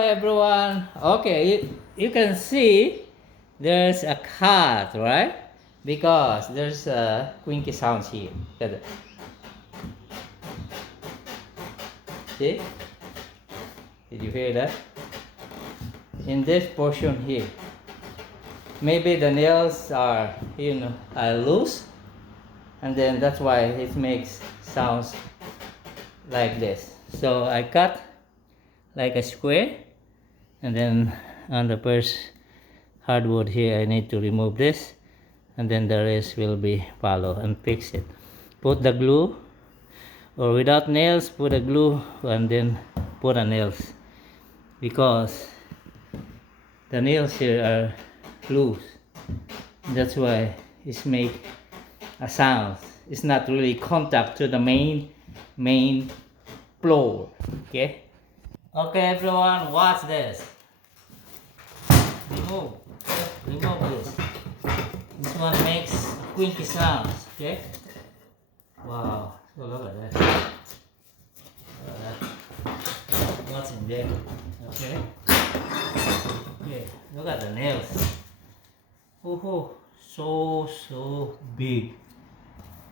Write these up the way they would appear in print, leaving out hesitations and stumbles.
Everyone, okay, you can see there's a cat, right? Because there's a squeaky sounds here. Look at it. See? Did you hear that? In this portion here, maybe the nails are, are loose, and then that's why it makes sounds like this. So I cut like a square, and then on the first hardwood here I need to remove this, and then the rest will be follow and fix it. Put the glue, or without nails put a glue and then put a nails, because the nails here are loose. That's why it's make a sound. It's not really contact to the main floor. Okay everyone, watch this. Remove this. This one makes squeaky sounds. Okay, wow, so look at that. What's in there? Okay, look at the nails. So big.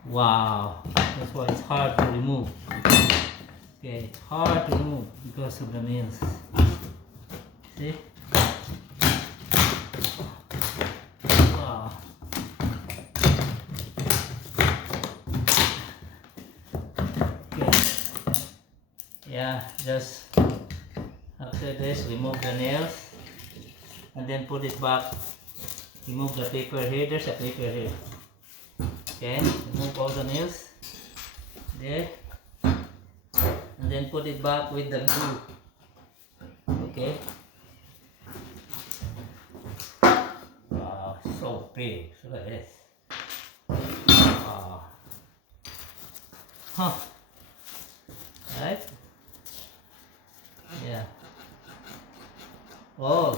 Wow, that's why it's hard to remove. Okay, it's hard to remove because of the nails. See? Wow. Okay. Yeah, just after this, remove the nails and then put it back. Remove the paper here. There's a paper here. Okay, remove all the nails there, and then put it back with the glue. Okay. Wow, so big. Look at this. Wow. Huh. Right? Yeah. Oh.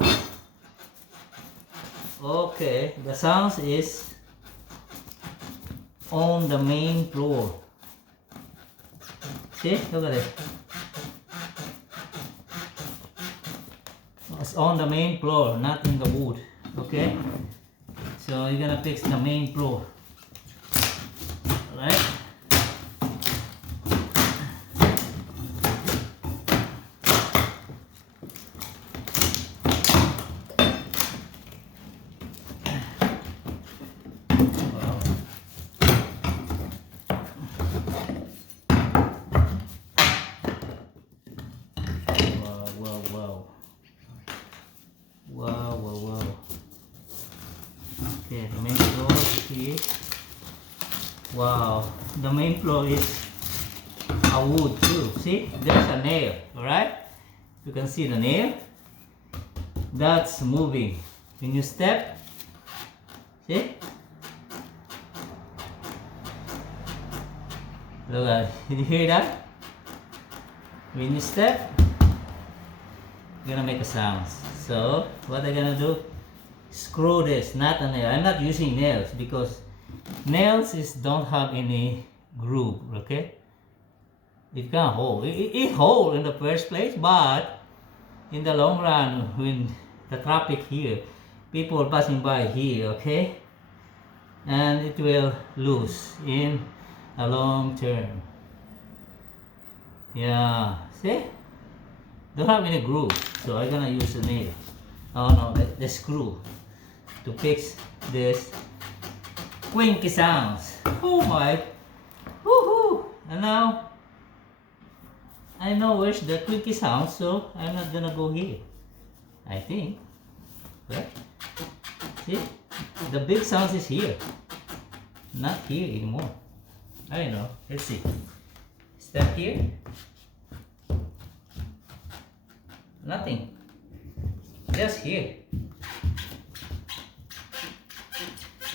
Okay. The sounds is on the main floor. See? Look at it. It's on the main floor, not in the wood. Okay? So you're gonna fix the main floor. Alright? Wow. Okay, the main floor here. Wow, the main floor is a wood too. See, there's a nail. Alright, you can see the nail. That's moving when you step. See? Look at, did you hear that? When you step, you're gonna make a sound. So what I'm gonna do, screw this, not a nail. I'm not using nails because nails don't have any groove. Okay, it can't hold. It hold in the first place, but in the long run, when the traffic here, people passing by here, okay, and it will lose in a long term. Yeah, see, don't have any groove, so I'm gonna use the nail. Oh no, the screw to fix this squeaky sounds. Oh my, woohoo! And now I know where's the squeaky sounds, so I'm not gonna go here, I think. Right? See, the big sounds is here, not here anymore. I don't know. Let's see. Step here. Nothing. Just here.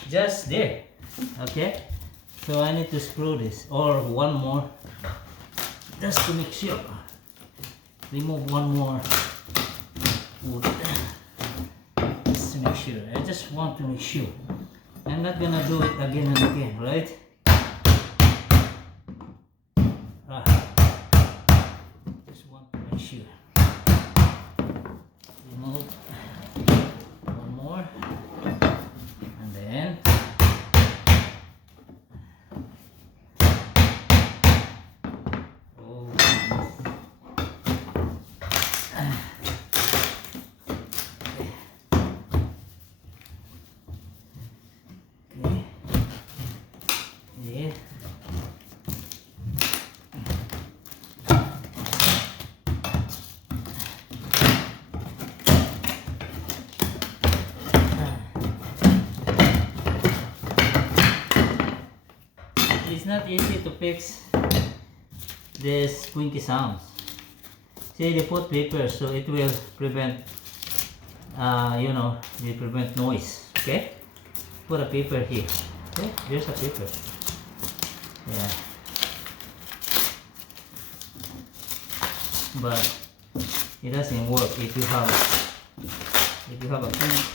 Just there. Okay. So I need to screw this, or one more, just to make sure. Remove one more wood, just to make sure. I just want to make sure. I'm not gonna do it again and again, right? Just want to make sure. it's not easy to fix this squeaky sounds. See, they put paper so it will prevent, you know, they prevent noise. Okay, put a paper here. Okay, there's a paper. Yeah, but it doesn't work if you have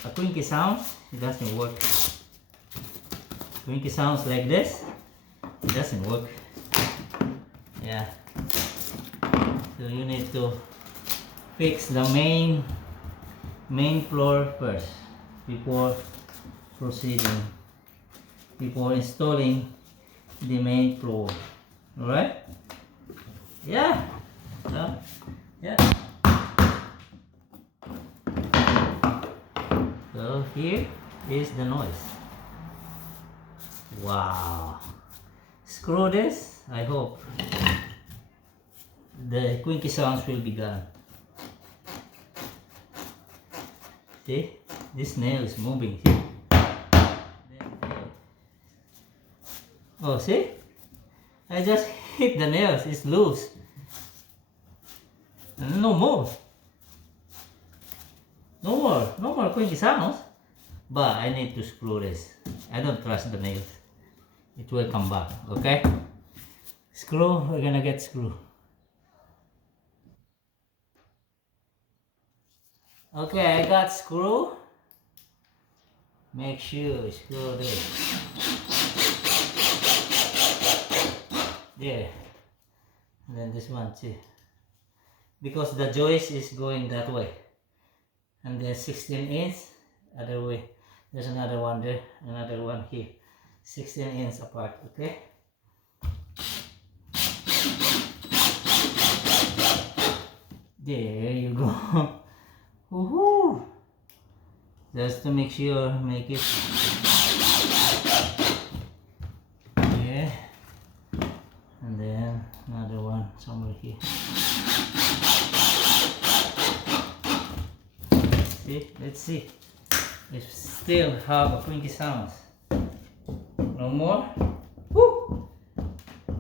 a squeaky sound. It doesn't work. Squeaky sounds like this, it doesn't work. Yeah, so you need to fix the main floor first before proceeding, before installing the main floor. All right? Yeah. Yeah. So here is the noise. Wow. Screw this. I hope the squeaky sounds will be gone. See, this nail is moving. See? Oh, see? I just hit the nails. It's loose. No more. No more squeaky sounds. But I need to screw this. I don't trust the nails. It will come back. Okay? Screw. We're gonna get screw. Okay, I got screw. Make sure you screw this. There. And then this one too. Because the joist is going that way. And then 16" other way. There's another one there, another one here. 16" apart, okay? There you go. Woohoo! Just to make sure, make it. Yeah. And then another one somewhere here. See? Let's see. If still have a squeaky sounds. No more? Woo!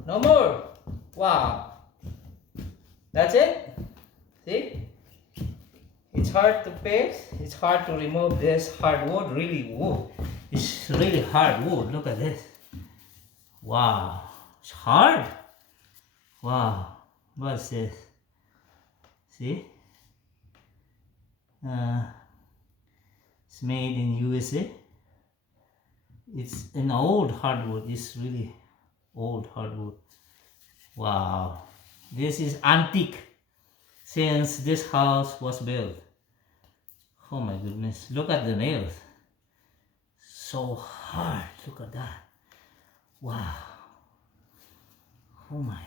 No more! Wow! That's it? See? It's hard to fix. It's hard to remove this hardwood. Really wood. It's really hard wood. Look at this. Wow. It's hard. Wow. What's this? See? It's made in USA. It's an old hardwood. It's really old hardwood. Wow. This is antique since this house was built. Oh my goodness. Look at the nails. So hard. Look at that. Wow. Oh my.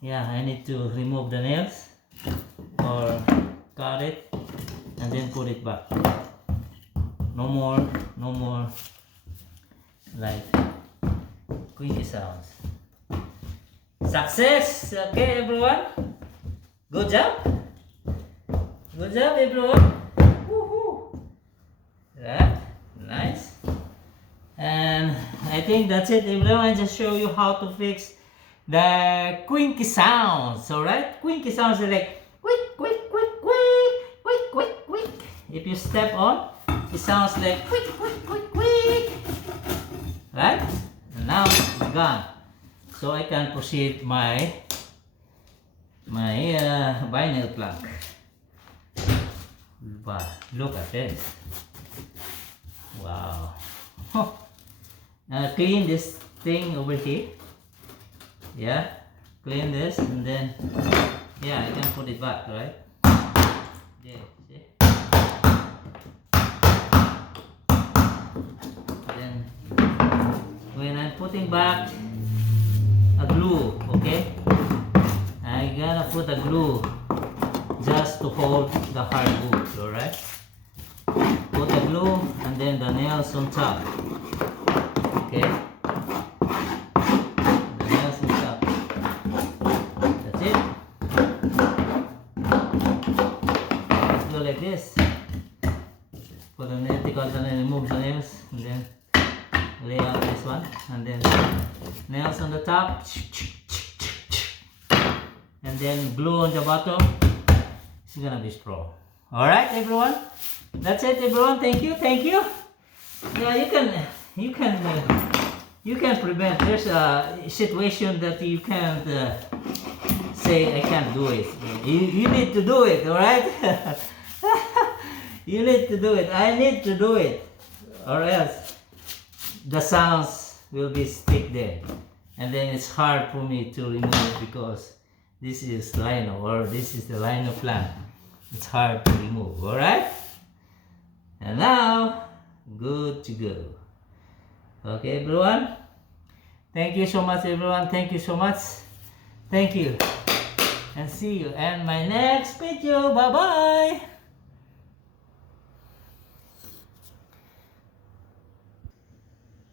Yeah, I need to remove the nails or cut it and then put it back. No more like squeaky sounds. Success! Okay, everyone. Good job. Good job, everyone. Woohoo! That nice. And I think that's it, everyone. I just show you how to fix the squeaky sounds. Alright? Squeaky sounds are like quick, quick, quick, quick, quick, quick, quick. If you step on, it sounds like quick, quick, quick, quick. Right? And now it's gone. So I can proceed my vinyl plank. But look at this. Wow. Clean this thing over here. Yeah. Clean this and then yeah, I can put it back, right? Yeah, see? Then when I'm putting back a glue, okay? I gotta put a glue just to hold the hardwood, alright? Put the glue and then the nails on top. Okay? The nails on top. That's it. Let's go like this. Put the nail, take out the nail, remove the nails, and then lay on this one, and then nails on the top, and then glue on the bottom. It's gonna be strong. All right, everyone. That's it, everyone. Thank you, thank you. Yeah, you can prevent. There's a situation that you can't say I can't do it. You need to do it. All right. You need to do it. I need to do it, or else the sounds will be stick there, and then it's hard for me to remove because this is lino, or this is the lino plant. It's hard to remove. All right. And now, good to go. Okay, everyone. Thank you so much, everyone. Thank you so much. Thank you. And see you in my next video. Bye-bye.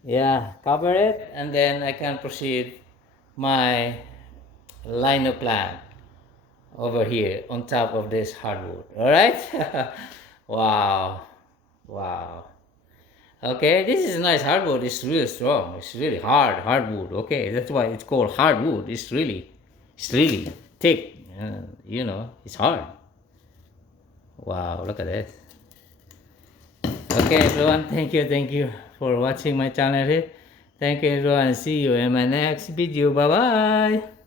Yeah, cover it, and then I can proceed my lino plant over here on top of this hardwood. All right. Wow. Wow. Okay, this is nice hardwood. It's really strong. It's really hardwood. Okay, that's why it's called hardwood. It's really thick. You know, it's hard. Wow, look at this. Okay, everyone. Thank you for watching my channel here. Thank you, everyone. See you in my next video. Bye bye.